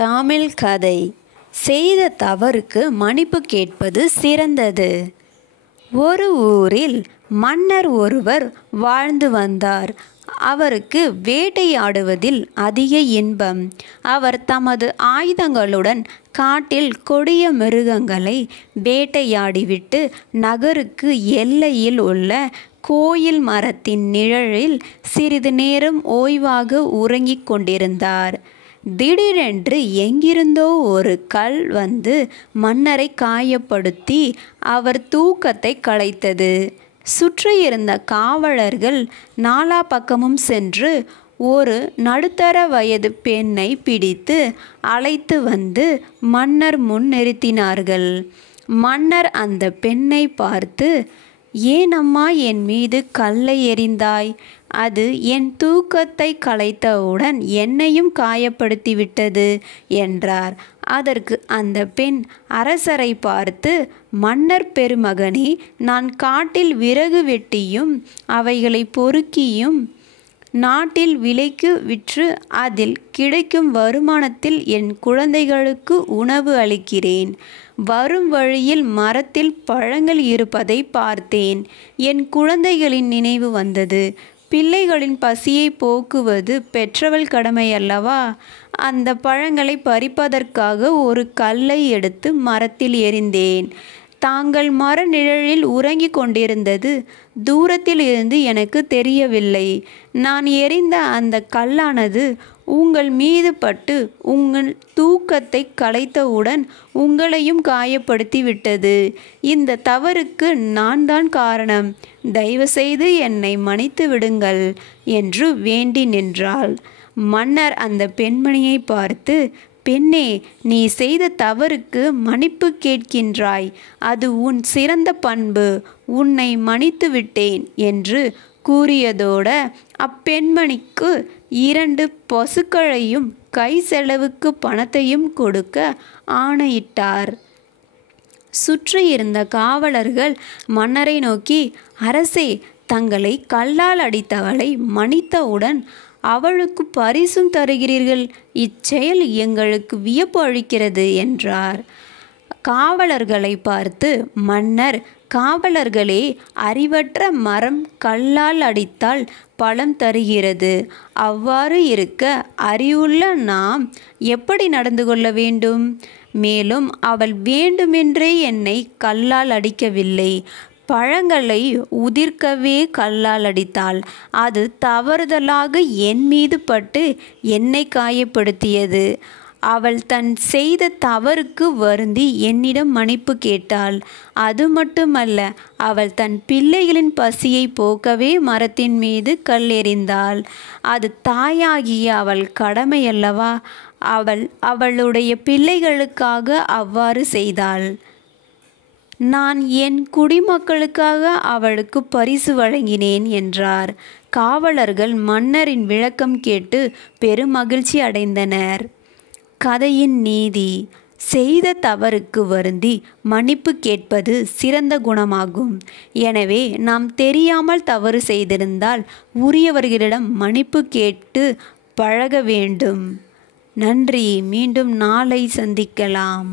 தமிழ் கதை. செய்த தவறுக்கு மன்னிப்பு கேட்பது சிறந்தது. ஒரு ஊரில் மன்னர் ஒருவர் வாழ்ந்து வந்தார். அவருக்கு வேட்டையாடுவதில் அதிக இன்பம். அவர் தமது ஆயுதங்களுடன் காட்டில் கொடிய மிருகங்களை வேட்டையாடிவிட்டு நகருக்கு எல்லையில் உள்ள கோயில் மரத்தின் நிழலில் சிறிது நேரம் ஓய்வாக உறங்கிக் கொண்டிருந்தார். திடீரென்று எங்கிருந்தோ ஒரு கல் வந்து மன்னரை காயப்படுத்தி அவர் தூக்கத்தை கலைத்தது. சுற்றியிருந்த காவலர்கள் நாலா பக்கமும் சென்று ஒரு நடுத்தர வயது பெண்ணை பிடித்து அழைத்து வந்து மன்னர் முன் நிறுத்தினார்கள். மன்னர் அந்த பெண்ணை பார்த்து, "ஏன் அம்மா என் மீது கல்லை எறிந்தாய்? அது என் தூக்கத்தை கலைத்தவுடன் என்னையும் காயப்படுத்திவிட்டது" என்றார். அதற்கு அந்த பெண் அரசரை பார்த்து, "மன்னர் பெருமகனே, நான் காட்டில் விறகு வெட்டியும் அவைகளை பொறுக்கியும் நாட்டில் விலைக்கு விற்று அதில் கிடைக்கும் வருமானத்தில் என் குழந்தைகளுக்கு உணவு அளிக்கிறேன். வரும் வழியில் மரத்தில் பழங்கள் இருப்பதை பார்த்தேன். என் குழந்தைகளின் நினைவு வந்தது. பிள்ளைகளின் பசியை போக்குவது பெற்றவள் கடமை அல்லவா? அந்த பழங்களை பறிப்பதற்காக ஒரு கல்லை எடுத்து மரத்தில் எறிந்தேன். தாங்கள் மர நிழலில் உறங்கிக் கொண்டிருந்தது தூரத்தில் இருந்து எனக்கு தெரியவில்லை. நான் எறிந்த அந்த கல்லானது உங்கள் மீது பட்டு உங்கள் தூக்கத்தை கலைத்தவுடன் உங்களையும் காயப்படுத்தி விட்டது. இந்த தவறுக்கு நான் தான் காரணம். தயவுசெய்து என்னை மன்னித்து விடுங்கள்" என்று வேண்டி நின்றாள். மன்னர் அந்த பெண்மணியை பார்த்து, "பெண்ணே, நீ செய்த தவறுக்கு மன்னிப்பு கேட்கின்றாய். அது உன் சிறந்த பண்பு. உன்னை மன்னித்து விட்டேன்" என்று கூறியதோடு அப்பெண்மணிக்கு 2 பசுக்களையும் கை செலவுக்கு பணத்தையும் கொடுக்க ஆணையிட்டார். சுற்றியிருந்த காவலர்கள் மன்னரை நோக்கி, "அரசே, தங்களை கல்லால் அடித்தவளை மன்னித்தவுடன் அவளுக்கு பரிசும் தருகிறீர்கள். இச்செயல் எங்களுக்கு வியப்பு அளிக்கிறது" என்றார். காவலர்களை பார்த்து மன்னர், "காவலர்களே, அறிவற்ற மரம் கல்லால் அடித்தால் பழம் தருகிறது. அவ்வாறு இருக்க அறிவுள்ள நாம் எப்படி நடந்து கொள்ள வேண்டும்? மேலும் அவள் வேண்டுமென்றே என்னை கல்லால் அடிக்கவில்லை. பழங்களை உதிர்க்கவே கல்லால் அடித்தாள். அது தவறுதலாக என் மீது பட்டு என்னை காயப்படுத்தியது. அவள் தன் செய்த தவறுக்கு வருந்தி என்னிடம் மன்னிப்பு கேட்டாள். அது மட்டுமல்ல, அவள் தன் பிள்ளைகளின் பசியை போக்கவே மரத்தின் மீது கல் எறிந்தாள். அது தாயாகிய அவள் கடமையல்லவா? அவள் அவளுடைய பிள்ளைகளுக்காக அவ்வாறு செய்தாள். நான் என் குடிமக்களுக்காக அவளுக்கு பரிசு வழங்கினேன்" என்றார். காவலர்கள் மன்னரின் விளக்கம் கேட்டு பெருமகிழ்ச்சி அடைந்தனர். கதையின் நீதி: செய்த தவறுக்கு வருந்தி மன்னிப்பு கேட்பது சிறந்த குணமாகும். எனவே நாம் தெரியாமல் தவறு செய்திருந்தால் உரியவர்களிடம் மன்னிப்பு கேட்டு பழக வேண்டும். நன்றி. மீண்டும் நாளை சந்திக்கலாம்.